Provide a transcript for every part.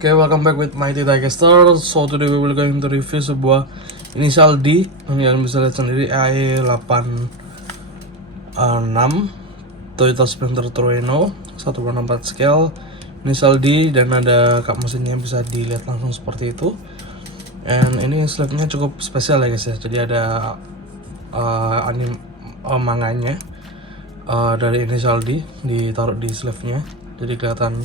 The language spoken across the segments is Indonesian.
Okay, welcome back with Mighty Dicaster. So today we will going to review sebuah inisial D yang kalian bisa lihat sendiri, AE86 Toyota Sprinter Trueno 1/4 scale, inisial D, dan ada kap mesinnya bisa dilihat langsung seperti itu. And ini sleeve-nya cukup spesial ya guys ya. Jadi ada manganya dari inisial D ditaruh di sleeve-nya. Jadi kelihatan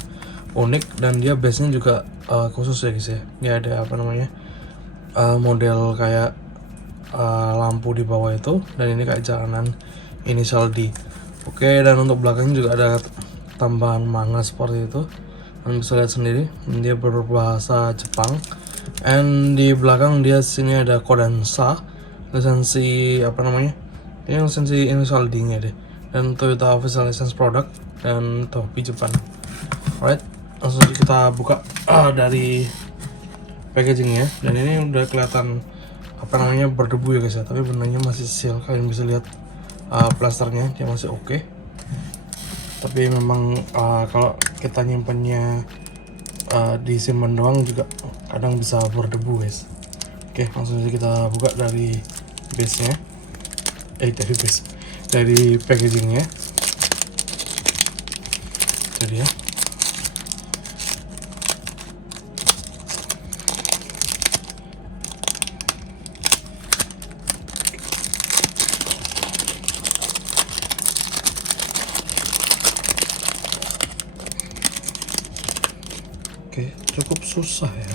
unik, dan dia base-nya juga khusus ya guys ya. Dia ada model kayak lampu di bawah itu, dan ini kayak jalanan inisial D. Oke, dan untuk belakangnya juga ada tambahan manga seperti itu. Kalian bisa lihat sendiri, dia berbahasa Jepang. And di belakang dia sini ada Kodansha, lisensi ini lisensi inisial D-nya deh, dan Toyota official license product dan topi Jepang. Alright, langsung kita buka dari packagingnya, dan ini udah kelihatan berdebu ya guys ya, tapi benangnya masih seal. Kalian bisa lihat plasternya dia masih oke. Tapi memang kalau kita nyimpennya disimpan doang juga kadang bisa berdebu guys. Oke, langsung aja kita buka dari base-nya, dari packagingnya. Jadi ya, oke, cukup susah ya.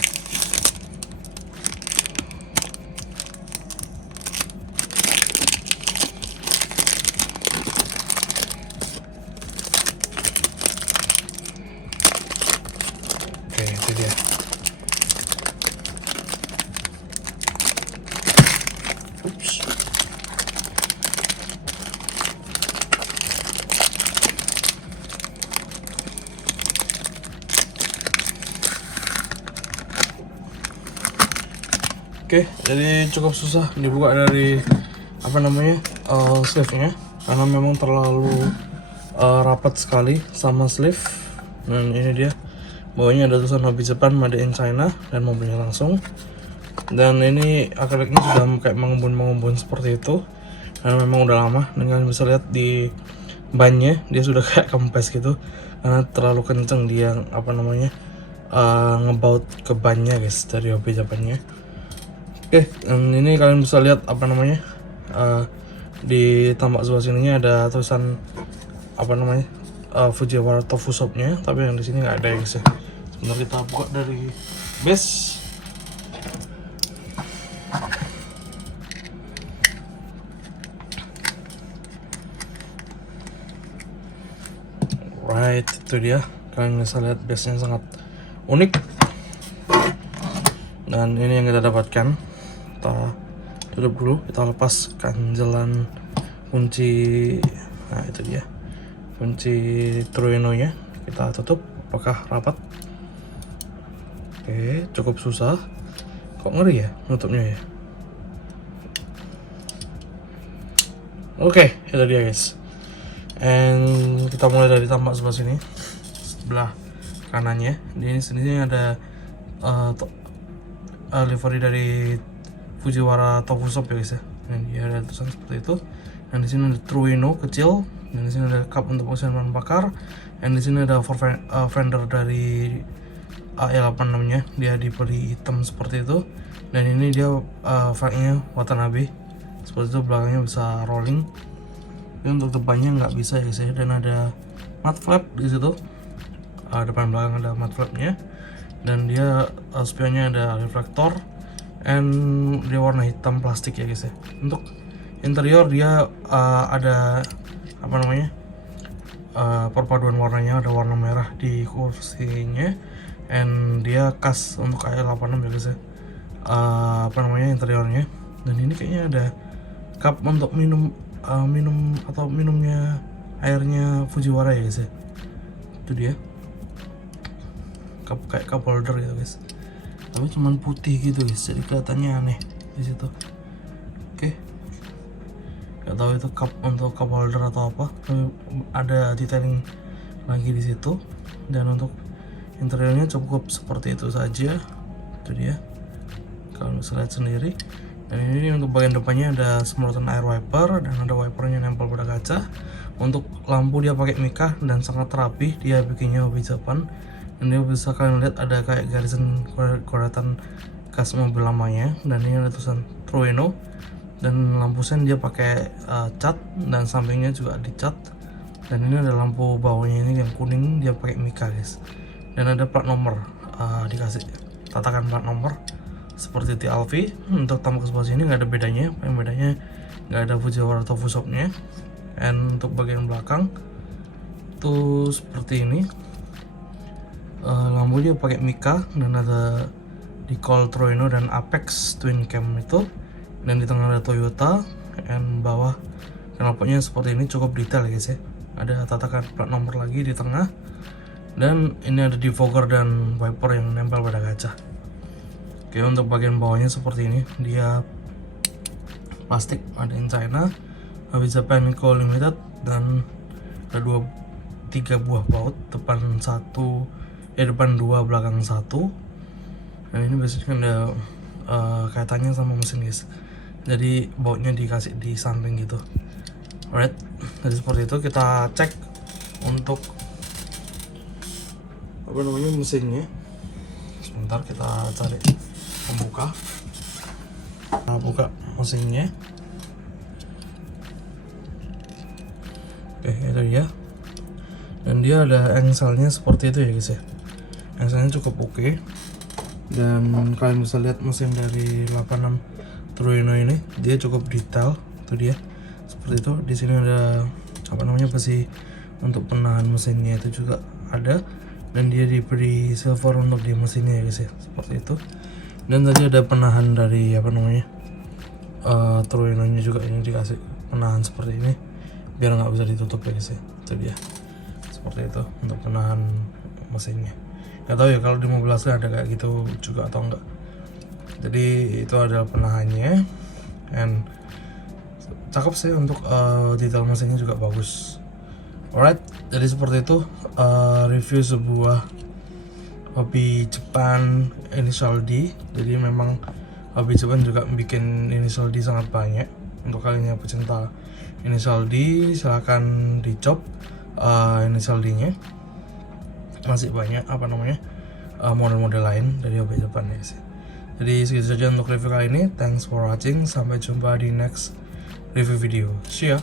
Oke, itu dia. Ups. Oke, jadi cukup susah dibuka dari sleeve-nya, karena memang terlalu rapat sekali sama sleeve. Dan ini dia, bawahnya ada tulisan Hobby Japan Made in China dan mobilnya langsung. Dan ini akriliknya sudah kayak mengembun seperti itu, karena memang udah lama. Dan kalian bisa lihat di bannya dia sudah kayak kempes gitu, karena terlalu kenceng dia ngebaut ke bannya guys dari Hobby Japannya. Oke, dan ini kalian bisa lihat di tampak sebelah sininya ada tulisan Fujiwara Tofu Shop-nya, tapi yang di sini nggak ada ya guys ya. Sebentar kita buka dari base. Right, itu dia. Kalian bisa lihat base-nya sangat unik. Dan ini yang kita dapatkan. Kita tutup dulu, kita lepaskan jalan kunci. Nah, itu dia kunci Trueno nya, kita tutup. Apakah rapat? Oke, cukup susah. Kok ngeri ya nutupnya ya. Oke, itu dia guys. And kita mulai dari tampak sebelah sini, sebelah kanannya. Di sini ada livery dari Fujiwara Tofu Shop ya guys ya. Dan dia ada tulisan seperti itu. Dan di sini ada Trueno kecil, dan di sini ada cup untuk mesin bahan bakar, dan di sini ada fender dari AE86-nya, dia diberi hitam seperti itu. Dan ini dia flagnya Watanabe seperti itu, belakangnya bisa rolling. Dan untuk depannya nggak bisa ya guys ya. Dan ada matte flap di situ, depan belakang ada matte flapnya, dan dia spionnya ada reflektor, and dia warna hitam plastik ya guys ya. Untuk interior dia ada perpaduan warnanya, ada warna merah di kursinya, and dia khas untuk AE86 ya guys ya. Interiornya. Dan ini kayaknya ada cup untuk minumnya airnya Fujiwara ya guys ya. Itu dia, kayak cup holder gitu guys, tapi cuman putih gitu guys, jadi kelihatannya aneh di situ. Oke, nggak tahu itu cup untuk cup holder atau apa, tapi ada detailing lagi di situ. Dan untuk Interiornya cukup seperti itu saja, itu dia kalau bisa lihat sendiri. Dan ini untuk bagian depannya ada semprotan air wiper dan ada wipernya nempel pada kaca. Untuk lampu dia pakai Mika dan sangat rapi, dia bikinnya Hobby Japan. Dan dia bisa kalian lihat ada kayak garisan coretan khas mobil lamanya, dan ini ada tulisan Trueno. Dan lampu sen dia pakai cat dan sampingnya juga dicat. Dan ini ada lampu bawahnya ini yang kuning, dia pakai Mika guys. Dan ada plat nomor, dikasih tatakan plat nomor seperti TLV. Untuk tambah ke sebelah sini nggak ada bedanya, yang bedanya nggak ada Fujiwara atau Fusops-nya. Dan untuk bagian belakang tuh seperti ini, lampu dia pakai Mika dan ada Decol Trueno dan Apex Twin Cam itu. Dan di tengah ada Toyota, dan bawah knalpotnya seperti ini, cukup detail ya guys ya. Ada tatakan plat nomor lagi di tengah, dan ini ada defogger dan wiper yang nempel pada kaca. Oke, untuk bagian bawahnya seperti ini, dia plastik made in China, Hobby Japan Co Limited, dan ada 3 buah baut, depan 2 belakang 1. Dan ini biasanya ada kaitannya sama mesin guys, jadi bautnya dikasih di samping gitu. Alright, jadi seperti itu. Kita cek untuk mesinnya. Sebentar, kita cari pembuka. Kita buka mesinnya. Oke, itu dia. Dan dia ada engselnya seperti itu ya guys ya. Engselnya cukup oke. Dan kalian bisa lihat mesin dari 86 Trueno ini, dia cukup detail. Itu dia seperti itu. Di sini ada besi untuk penahan mesinnya itu juga ada, dan dia diberi silver untuk di mesinnya ya guys ya, seperti itu. Dan tadi ada penahan dari Trueno nya juga, ini dikasih penahan seperti ini biar nggak bisa ditutup ya guys ya. Itu dia seperti itu untuk penahan mesinnya. Nggak tahu ya kalau di mobil asli ada kayak gitu juga atau enggak. Jadi itu adalah penahannya, and cakep sih untuk detail mesinnya juga bagus. Alright, jadi seperti itu review sebuah Hobby Japan Initial D. Jadi memang Hobby Japan juga bikin Initial D sangat banyak. Untuk kalian yang pecinta Initial D, silahkan dicop Initial D nya. Masih banyak model-model lain dari Hobby Japan ya guys. Jadi segitu saja untuk review kali ini. Thanks for watching, sampai jumpa di next review video. See ya.